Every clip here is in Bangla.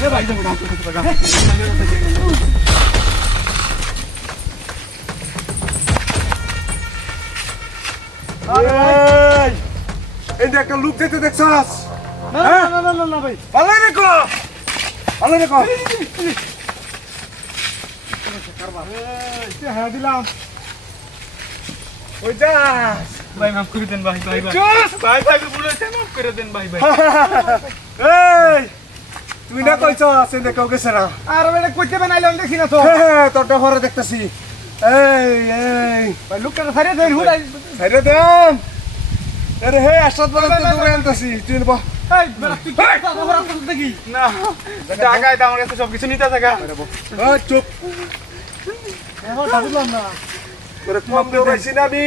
এ ভাই দেখো না এই যে একটা লুক দিতে দেখছস না না না না না ভাই ভালো রেখো হ্যাঁ দিলাম ওই যাস ভাই মাফ করে দেন ভাই ভাই ভাই চুস ভাই ভাই বলেছে মাফ করে দেন ভাই ভাই এই তুই না কইছস এই দেখো গেছে না আর বেটা কইতে বানাইলাম দেখি না তো তোরটা ঘরে দেখতেছি এই ভাই লোকটা সারিয়ে দেন হুড়াই সাইরে দেন আরে হে আসাদ বলে তো দূরে আনতাছি তুই বা এই বেটা তুই কি খবর আছে দেখি না টাকায় তো আমার কাছে সব কিছু নিতে থাকা চুপ এখন ভাবলাম না তোরে কম দৌড়াইছি না আমি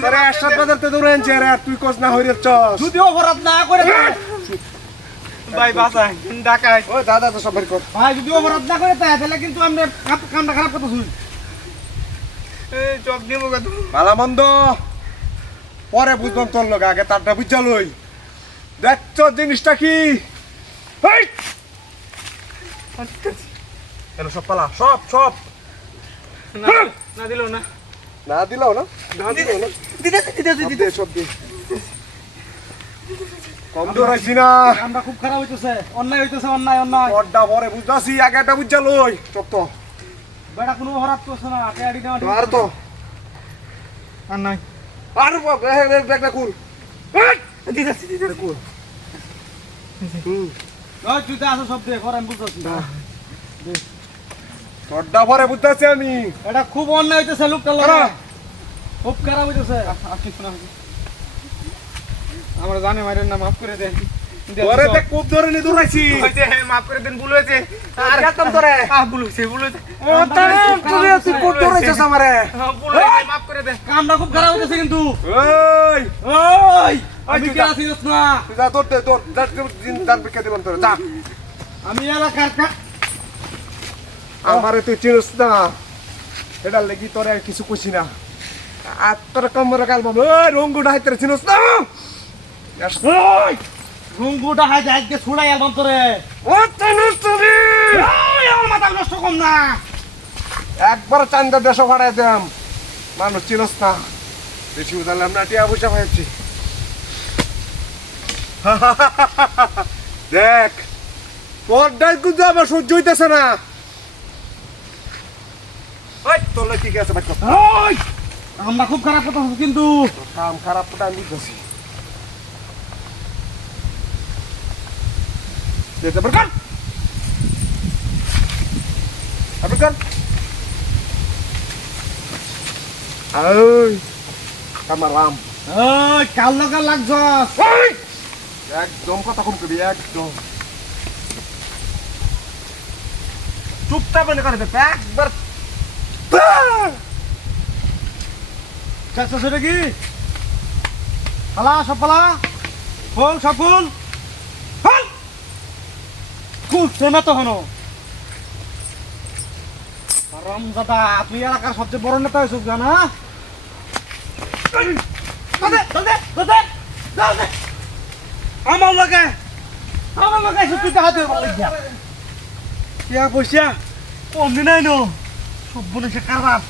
তোরে আসাদ বাজার তো দৌড়ে আনছি আর তুই কোচ না হইরে চস যদি অপরাধ না করে ভাই বাসায় ঢাকায় ও দাদা তো সবার কর ভাই যদি অপরাধ না করে তাহলে কিন্তু আমরা কামটা খারাপ কথা শুনি এই চক দিব কত ভালো মন্দ পরে বুঝলাম তোর লোক আগে তারটা বুঝা লই দেখছ জিনিসটা কি এলো সব পালা সব না দিল না না দিলাও না দিতে সব দি কম দৌড়াইছি না আমরা খুব খারাপ হইতেছে অন্যায় হইতেছে অন্যায় পর্দা পরে বুঝতাছি আগে একটা বুঝা লই চক তো বেটা কোনো অপরাধ করছে না টেডি না আর তো আর নাই আর ব্যাগটা কুল দিতে কুল ওই তুই তো আসো সব দিয়ে কর আমি বুঝতেছি পর্দা পরে বুঝতেছি আমি এটা খুব অন্যায় হইতেছে লোকটা লাগা খুব খারাপ হইতেছে আপনি শোনা আমরা জানে মারেন না মাফ করে দেন পরে তে খুব ধরে নি দৌড়াইছি হইছে মাফ করে দেন ভুল হয়েছে আর গেতাম তোরে ভুল হয়েছে ও তারে তুই খুব দৌড়াইছিস আমারে ভুল হয়েছে মাফ করে দেন কামটা খুব খারাপ হইতেছে কিন্তু ওই ওই আমি কি আছিস না তুই যা তোর দান বিকে দিলাম তোরে যা আমি এলাকার আমারে তুই চিনিস না এটা লাগি তোরে আর কিছু কইছি না আর তোর কমরে কাল বাবা ওই রঙ্গুটা হাইতে চিনিস না ওই রুঙ্গুটা হাই যাই কে ছুড়াই আলবাম তোরে ও চিনিস তুই ওই আমার মাথা নষ্ট কম না একবার চান্দা দেশ ভাড়ায় দেম মানুষ চিনিস না বেশি উদালাম না টিয়া পয়সা পাইছি দেখ তোর ডাক কিন্তু আমার সহ্য হইতেছে না ওই তোর ঠিক আছে ভাই ওই আমরা খুব খারাপ কথা কিন্তু কাম খারাপ তো আমি বুঝছি যেতে পারকান আপকান ওই কামারাম ওই কাল লাগা লাগছস ওই একদম কথা কম করবি একদম চুপটা বলে করে দে একবার চাচ্ছ সেটা কি পালা সব পালা ফুল সব ফুল ফুল ফুল সেনা তো হনো রমজাদা তুই এলাকার সবচেয়ে বড় নেতা হয়েছিস জানা আমার লোকে এসে তুই হাতে পয়সা কম দিন নাই নো সব বলেছে কারবার